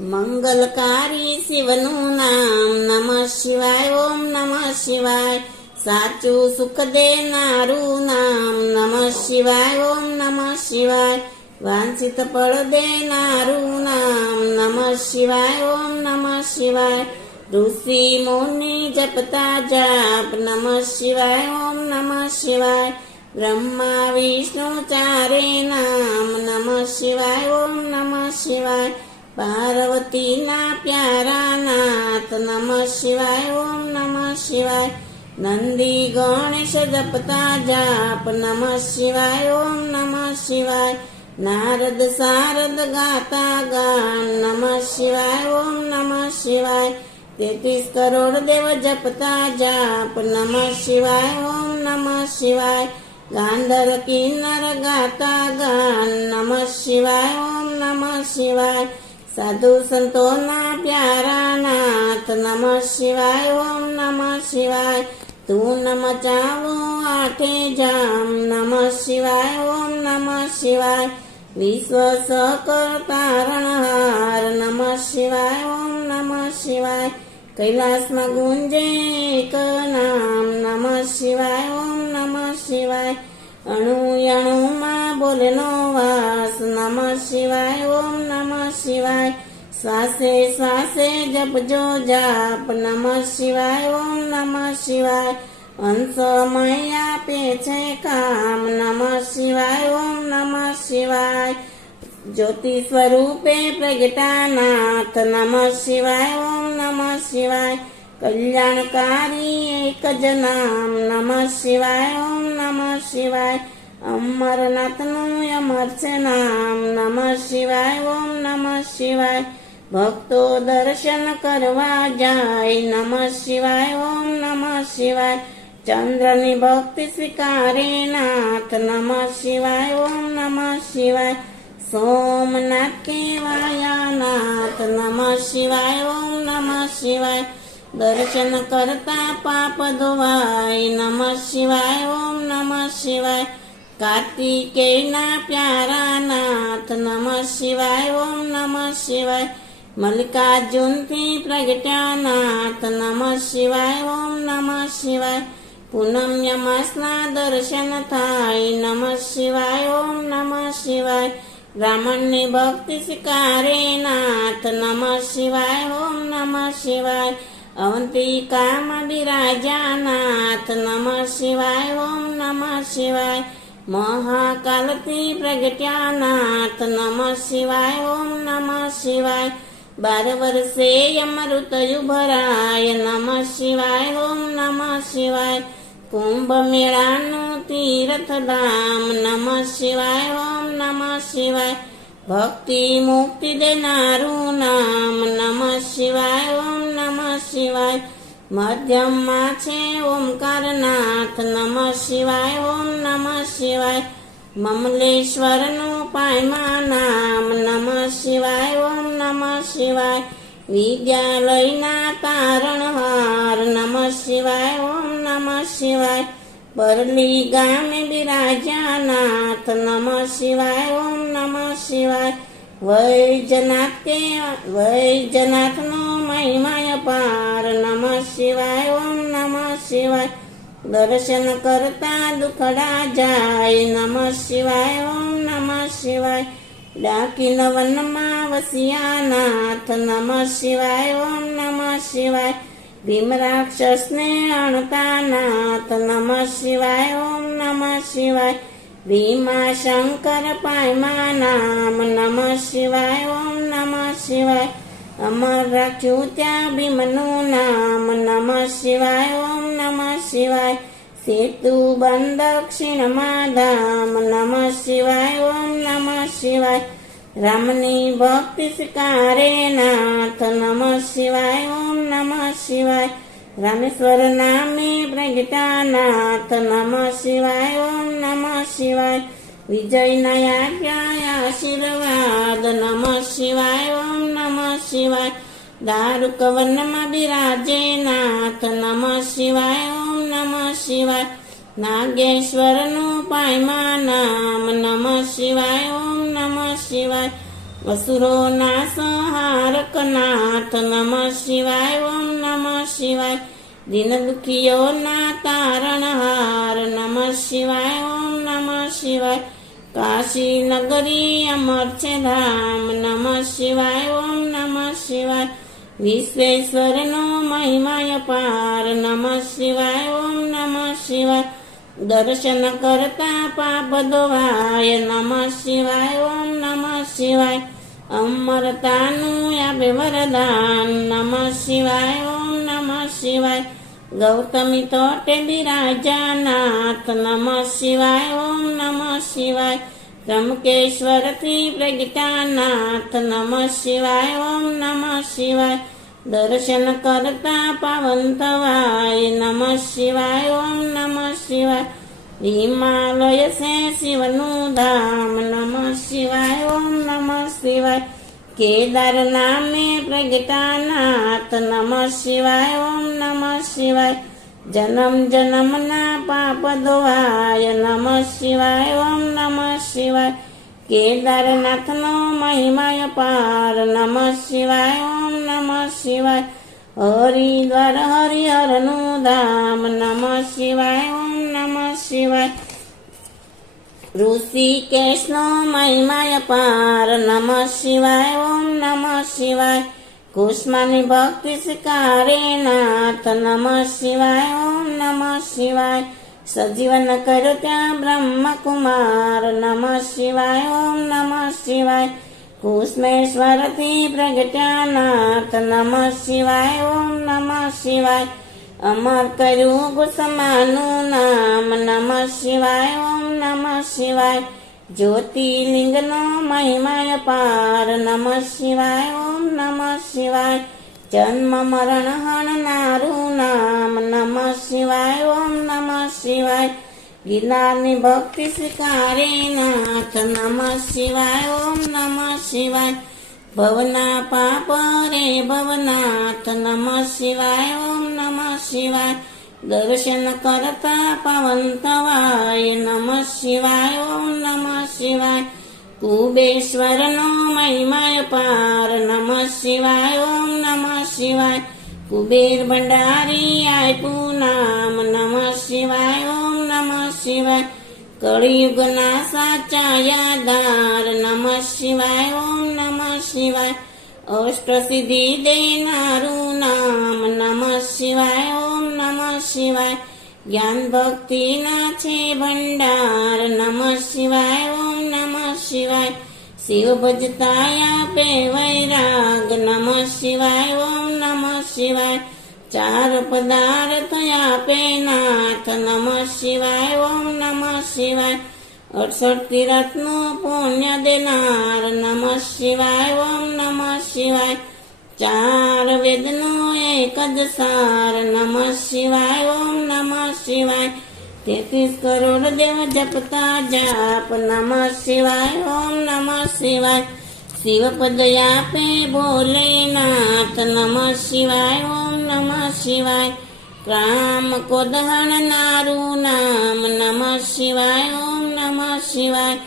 મંગલકારી શિવનું નામ નમઃ શિવાય. ઓમ નમઃ શિવાય. સાચું સુખ દેનારું નામ નમઃ શિવાય. ઓમ નમઃ શિવાય. વાંછિત ફળ દેનારું નામ નમઃ શિવાય. ઓમ નમઃ શિવાય. ઋષિ મુનિ જપતા જાપ નમઃ શિવાય. ઓમ નમઃ શિવાય. બ્રહ્મા વિષ્ણુ ચારે નામ નમઃ શિવાય. ઓમ નમઃ શિવાય. પાર્વતીના પ્યારા નાથ નમઃ શિવાય. ઓમ નમઃ શિવાય. નંદી ગણેશ જપતા જાપ નમઃ શિવાય. ઓમ નમઃ શિવાય. નારદ સારદ ગાતા ગાન નમઃ શિવાય. ઓમ નમઃ શિવાય. 33 કરોડ દેવ જપતા જાપ નમઃ શિવાય. ઓમ નમઃ શિવાય. ગાંધર કિન્નર ગાતા ગાન નમઃ શિવાય. ઓમ નમઃ શિવાય. સાધુ સંતોના પ્યારા નાથ નમઃ શિવાય. ઓમ નમઃ શિવાય. તું નમ ચાવો આઠે જામ નમઃ શિવાય. ઓમ નમઃ શિવાય. વિશ્વ સકળ તારણહાર નમઃ શિવાય. ઓમ નમઃ શિવાય. કૈલાસમાં ગુંજે એક નામ નમઃ શિવાય. ઓમ નમઃ શિવાય. અણુ અણુમાં બોલેનો વાસ નમઃ શિવાય. ઓમ નમઃ શિવાય. શ્વાસે શ્વાસે જપજો જાપ નમઃ શિવાય. ઓમ નમઃ શિવાય. અંશમય આપે છે કામ નમઃ શિવાય. ઓમ નમઃ શિવાય. જ્યોતિ સ્વરૂપે પ્રગટાનાથ નમઃ શિવાય. ઓમ નમઃ શિવાય. કલ્યાણકારી એક જ નામ નમઃ શિવાય. ઓમ નમઃ શિવાય. અમરનાથનું અમર છે નામ નમઃ શિવાય. ઓમ નમઃ શિવાય. ભક્તો દર્શન કરવા જાય નમઃ શિવાય. ઓમ નમઃ શિવાય. ચંદ્રની ભક્તિ સ્વીકારે નાથ નમઃ શિવાય. ઓમ નમઃ શિવાય. સોમનાથ કેવાયા નાથ નમઃ શિવાય. ઓમ નમઃ શિવાય. દર્શન કરતા પાપ ધોવાય નમઃ શિવાય. ઓમ નમઃ શિવાય. કાર્તિકેયના પ્યારા નાથ નમઃ શિવાય. ઓમ નમઃ શિવાય. મલ્લિકાર્જુનથી પ્રગટ્યા નાથ નમઃ શિવાય. ઓમ નમઃ શિવાય. પૂનમ્ય માસના દર્શન થાય નમઃ શિવાય. ઓમ નમઃ શિવાય. બ્રાહ્મણની ભક્તિ સ્વીકારે નાથ નમઃ શિવાય. ઓમ નમઃ શિવાય. અવંતિકામાં બિરાજ્યા નાથ નમઃ શિવાય. ઓમ નમઃ શિવાય. મહાકાલથી પ્રગટ્યા નાથ નમઃ શિવાય. ઓમ નમઃ શિવાય. 12 વર્ષે અમૃતયુ ભરાય નમઃ શિવાય. ઓમ નમઃ શિવાય. કુંભ મેળાનું તીર્થધામ નમઃ શિવાય. ઓમ નમઃ શિવાય. ભક્તિ મુક્તિ દેનારું નામ નમઃ શિવાય. ઓમ નમઃ શિવાય. મધ્યમાં છે ઓમકારનાથ નમઃ શિવાય. ઓમ નમઃ શિવાય. મમલેશ્વરનું પાયમાં નામ નમઃ શિવાય. ઓમ નમઃ શિવાય. વિદ્યાલયના તારણહાર નમઃ શિવાય. ઓમ નમઃ શિવાય. પરલી ગામે બિરાજ્યા નાથ નમઃ શિવાય. ઓમ નમઃ શિવાય. વૈજનાથનો મહિમા પાર નમઃ શિવાય. ઓમ નમઃ શિવાય. દર્શન કરતા દુખડા જાય નમઃ શિવાય. ઓમ નમઃ શિવાય. ડાકીન વનમાં વસ્યા નાથ નમઃ શિવાય. ઓમ નમઃ શિવાય. ભીમ રાક્ષસને અણતા નાથ નમઃ શિવાય. ઓમ નમઃ શિવાય. ભીમા શંકર પાયમાં નામ નમઃ શિવાય. ઓમ નમઃ શિવાય. અમર રાખ્યું ત્યાં ભીમનું નામ નમઃ શિવાય. ઓમ નમઃ શિવાય. સેતુ બંધ દક્ષિણમાં ધામ નમઃ શિવાય. ઓમ નમઃ શિવાય. રામની ભક્તિ સ્વીકારે નાથ નમઃ શિવાય. ઓમ નમઃ શિવાય. રામેશ્વર નામે પ્રગટા નાથ નમઃ શિવાય. ઓમ નમઃ શિવાય. વિજયના આજ્ઞા આશીર્વાદ નમઃ શિવાય. ઓમ નમઃ શિવાય. દારૂક વનમાં બિરાજે નાથ નમઃ શિવાય. ઓમ નમઃ શિવાય. નાગેશ્વરનું પાયમાં નામ નમઃ શિવાય. ઓમ નમઃ શિવાય. અસુરોના સંહારક નાથ નમઃ શિવાય ઓમ નમઃ શિવાય. દિન દુખીઓના તારણહાર નમઃ શિવાય ઓમ નમઃ શિવાય. કાશી નગરી અમર છે ધામ નમઃ શિવાય ઓમ નમઃ શિવાય. વિશ્વેશ્વરનો મહિમાય પાર નમઃ શિવાય ઓમ નમઃ શિવાય. દર્શન કરતા પાપ ધોવાય નમઃ શિવાય ઓમ નમઃ શિવાય. અમરતાનું આપે વરદાન નમઃ શિવાય ઓમ નમઃ શિવાય. ગૌતમી તોટે બિરાજા નાથ નમઃ શિવાય ઓમ નમઃ શિવાય. ત્રંબકેશ્વરથી પ્રગટાનાથ નમઃ શિવાય ઓમ નમઃ શિવાય. દર્શન કરતા પાવન થવાય નમઃ શિવાય ઓમ નમઃ શિવાય. હિમાલય છે શિવનું ધામ નમઃ શિવાય ઓમ નમઃ શિવાય. કેદાર નામે પ્રગટાનાથ નમઃ શિવાય ઓમ નમઃ શિવાય. જન્મ જન્મના પાપ ધોવાય નમઃ શિવાય ઓમ નમઃ શિવાય. કેદારનાથનો મહિમાય પાર નમઃ શિવાય ઓમ નમઃ શિવાય. હરિદ્વાર હરિહરનું ધામ નમઃ શિવાય ઓમ નમઃ શિવાય. ઋષિકેશનો મહિમાય પાર નમઃ શિવાય ઓમ નમઃ શિવાય. કુષ્માની ભક્તિ સ્વીકારે નાથ નમઃ શિવાય ઓમ નમઃ શિવાય. સજીવન કર્યો ત્યાં બ્રહ્મકુમાર નમઃ શિવાય ઓમ નમઃ શિવાય. કુષ્મેશ્વરથી પ્રગટ્યા નાથ નમઃ શિવાય ઓમ નમઃ શિવાય. અમર કર્યું કુસમાનું નામ નમઃ શિવાય ઓમ નમઃ શિવાય. જ્યોતિર્લિંગનો મહિમાય પાર નમઃ શિવાય ઓમ નમઃ શિવાય. જન્મ મરણ હણનારું નામ નમઃ શિવાય ઓમ નમઃ શિવાય. ગિરનારની ભક્તિ સ્વીકારે નાથ નમઃ શિવાય ઓમ નમઃ શિવાય. ભવના પાપ રે ભવનાથ નમઃ શિવાય ઓમ નમઃ શિવાય. દર્શન કરતા પાવન થવાય નમઃ શિવાય ઓમ નમઃ શિવાય. કુબેશ્વરનો મહિમાય પાર નમઃ શિવાય ઓમ નમઃ શિવાય. કુબેર ભંડારી આપ્યું નામ નમઃ શિવાય ઓમ નમઃ શિવાય. કળિયુગના સાચા યાદાર નમઃ શિવાય ઓમ નમઃ શિવાય. અષ્ટસિદ્ધિ દેનારું નામ નમઃ શિવાય ઓમ નમઃ શિવાય. જ્ઞાન ભક્તિના છે ભંડાર નમઃ શિવાય ઓમ નમઃ શિવાય. શિવ ભજતા આપે વૈરાગ નમઃ શિવાય ઓમ નમઃ શિવાય. ચાર પદાર્થ આપે નાથ નમઃ શિવાય ઓમ નમઃ શિવાય. 68 તીરથનું પુણ્ય દેનાર નમઃ શિવાય ઓમ નમઃ શિવાય. ચાર વેદનો એક જ સાર નમઃ શિવાય ઓમ નમઃ શિવાય. 33 કરોડ દેવ જપતા જાપ નમઃ શિવાય ઓમ નમઃ શિવાય. શિવપદ આપે ભોલેનાથ નમઃ શિવાય ઓમ નમઃ શિવાય. કામ કોદહણ નારું નામ નમઃ શિવાય ઓમ નમઃ શિવાય.